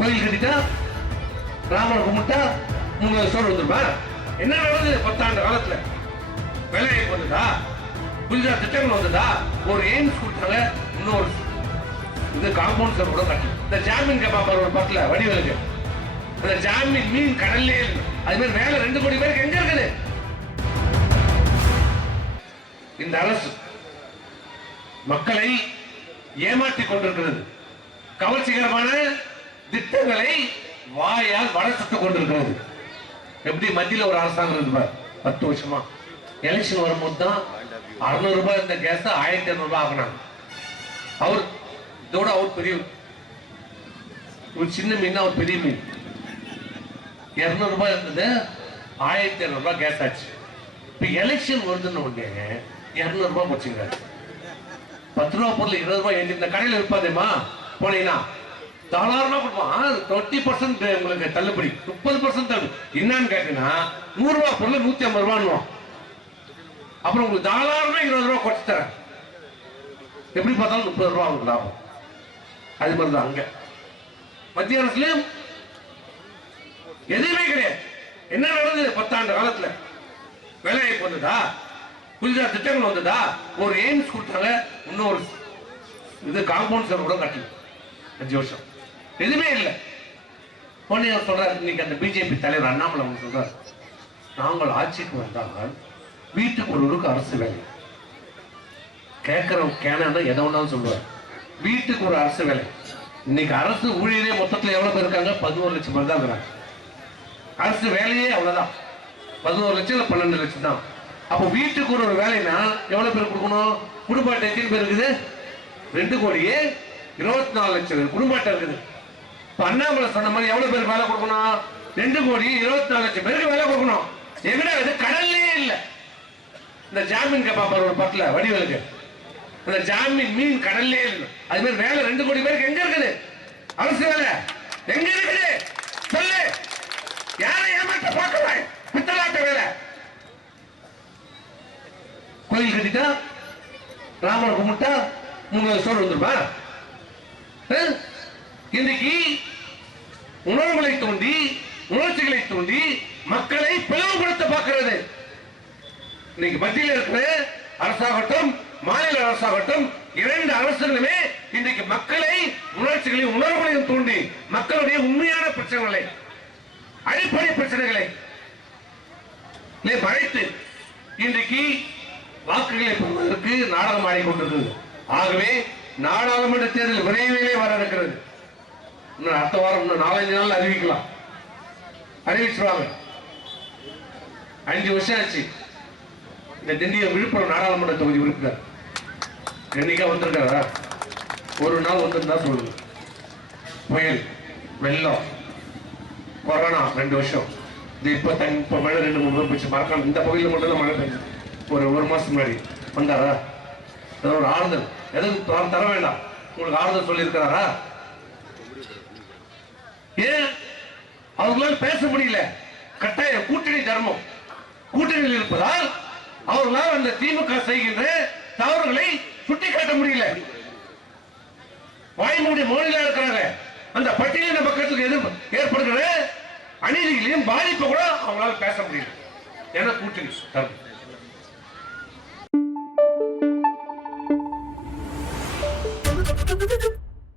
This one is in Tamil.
கோயில் கட்டிட்டா ராமனை கும்பிட்டா மூணு வருஷம் வந்துருமா என்ன நடந்தது பத்தாண்டு காலத்துல? வேலையை வந்ததா? புதிதாக திட்டங்கள் வந்ததா? ஒரு எய்ம்ஸ் கொடுத்தாங்க இன்னொரு இது காம்பவுண்ட் சார் கூட கட்டல. இந்த ஜாமீன் கேப்பாப்பார் ஒரு பக்கத்தில் வடிவலுக்கு. அந்த ஜாமீன் மீன் கடல்லே இருக்கு அது மாதிரி மேல ரெண்டு கோடி பேருக்கு எங்க இருக்குது? இந்த அரசு மக்களை ஏமாற்றி கொண்டிருக்கிறது. கவர்ச்சிகரமான திட்டங்களை வாயால் வளர்த்துக் கொண்டிருக்கிறது. எப்படி மத்தியில் ஒரு அரசாங்கம் இருக்கு பத்து வருஷமா. எலெக்ஷன் வரும்போது தான் அறுநூறு ரூபாய் இருந்த கேஸ் ஆயிரத்தி ஐநூறு ரூபாய் ஆகினாங்க அவர் இதோட அவர் பெரிய ஒரு சின்ன மீன் அவர் பெரிய மீன். இருநூறு ரூபாய் இருந்தது ஆயிரத்தி ஐநூறு ரூபாய் கேஸ் ஆச்சு. இப்போ எலெக்ஷன் வருதுன்னு உடனே இருநூறு ரூபாய் போச்சுங்க. பத்து ரூபா பொருள் இருபது ரூபாய் ஏத்தி இந்த கடையில் விற்பாதேமா போனீங்கன்னா தாராளமா கொடுப்பான். டுவெண்ட்டி பர்சன்ட் உங்களுக்கு தள்ளுபடி. முப்பது பர்சன்ட் தள்ளுபடி. என்னன்னு கேட்டீங்கன்னா நூறு ரூபா பொருள் நூத்தி ஐம்பது ரூபான்னு அப்புறம் உங்களுக்கு தாராளமா இருபது ரூபா குறைச்சு தரேன். எப்படி பார்த்தாலும் முப்பது ரூபா உங்களுக்கு லாபம். அது மாதிரி தான் அங்க. மத்திய அரசுலயும் எதுவுமே கிடையாது. என்ன நடந்தது பத்தாண்டு காலத்துல? வேலைவாய்ப்பு வந்ததா புதிதாக திட்டங்கள் வந்ததா? ஒரு எய்ம்ஸ் கொடுத்தாங்க இன்னொரு இது காம்பவுண்ட் சார் கூட கட்டி அஞ்சு வருஷம். எதுவுமே இல்லை. உடனே அவர் சொல்றாரு இன்னைக்கு அந்த பிஜேபி தலைவர் அண்ணாமலை அவங்க சொல்றாரு நாங்கள் ஆட்சிக்கு வந்தால் வீட்டுக்கு ஒருவருக்கு அரசு வேலை. கேட்கிறவங்க கேனா எதை ஒன்றாலும் சொல்லுவார். வீட்டுக்கு ஒரு அரசு வேலை. இன்னைக்கு அரசு ஊழியரே மொத்தத்துல எவ்வளவு பேர் இருக்காங்க? பதினோரு லட்சம் பேர் தான் இருக்கிறாங்க. அரசு வேலையே அவ்வளவுதான். பதினோரு லட்சம் இல்ல பன்னெண்டு லட்சம் தான். அப்போ வீட்டுக்கு ஒரு ஒரு வேலைனா எவ்வளவு பேர் கொடுக்கணும்? குடும்ப அட்டை எத்தனை பேர் இருக்குது? ரெண்டு கோடியே இருபத்தி நாலு லட்சம் பேர் குடும்ப அட்டை இருக்குது? இப்ப அண்ணாமலை சொன்ன மாதிரி எவ்வளவு பேருக்கு வேலை கொடுக்கணும்? ரெண்டு கோடி இருபத்தி நாலு லட்சம் பேருக்கு வேலை கொடுக்கணும். எங்கடா இது? கடல்லே இல்ல. இந்த ஜாமீன் கேப்பாப்பார் ஒரு பக்கத்துல வடிவலுக்கு. அந்த ஜாமீன் மீன் கடல்லே இல்லை. அது மாதிரி வேலை ரெண்டு கோடி பேருக்கு எங்க இருக்குது? அரசு வேலை எங்க இருக்குது? சொல்லு. யாரை ஏமாற்ற பார்க்கலாம் பித்தலாட்ட வேலை. கோயில் கட்டிட்டா? ராமனை கும்பிட்டா? மூணு சோறு வந்துருப்பா இன்னைக்கு உணர்வுகளை தூண்டி உணர்ச்சிகளை தூண்டி மக்களை பிளவுபடுத்த பார்க்கிறது. இன்னைக்கு மத்தியில் இருக்கிற அரசாகட்டும் மாநில அரசாகட்டும் இரண்டு அரசுகளுமே இன்றைக்கு மக்களை உணர்ச்சிகளையும் உணர்வுகளையும் தூண்டி மக்களுடைய உண்மையான பிரச்சனைகளை அடிப்படை பிரச்சனைகளை மறைத்து இன்றைக்கு வாக்குகளை பெறுவதற்கு நாடகம் ஆடிக்கொண்டிருக்கிறது. ஆகவே நாடாளுமன்ற தேர்தல் விரைவிலே வர இருக்கிறது. இன்னும் அடுத்த வாரம் இன்னும் நாலஞ்சு நாள் அறிவிக்கலாம். அறிவிச்சிருவாங்க அஞ்சு வருஷம் ஆச்சு. இந்த திண்டிய விழுப்புரம் நாடாளுமன்ற தொகுதி உறுப்பினர். என்னைக்கா வந்திருக்காரா? ஒரு நாள் வந்திருந்தா சொல்லுங்க. புயல் வெள்ளம் கொரோனா ரெண்டு வருஷம். இது இப்ப தன் இப்போ மழை ரெண்டு மூணு போச்சு. மறக்காம இந்த பகுதியில் மட்டும்தான் மழை பெஞ்சு ஒரு ஒரு மாதம் முன்னாடி. வந்தாரா? ஏதோ ஒரு ஆறுதல். எதுவும் தர வேண்டாம். உங்களுக்கு ஆறுதல் சொல்லியிருக்கிறாரா? ஏன்? அவங்களால பேச முடியல. கட்டாய கூட்டணி தர்மம். கூட்டணியில் இருப்பதால் அவர்களால் அந்த திமுக செய்கின்ற தவறுகளை சுட்டிக்காட்ட முடியல. வாய்மூடி மோனிலா இருக்கிறாங்க. அந்த பட்டியலின பக்கத்துக்கு எது ஏற்படுகிற அநீதிகளையும் பாதிப்பை கூட அவங்களால பேச முடியல. ஏன்னா கூட்டணி தர்மம்.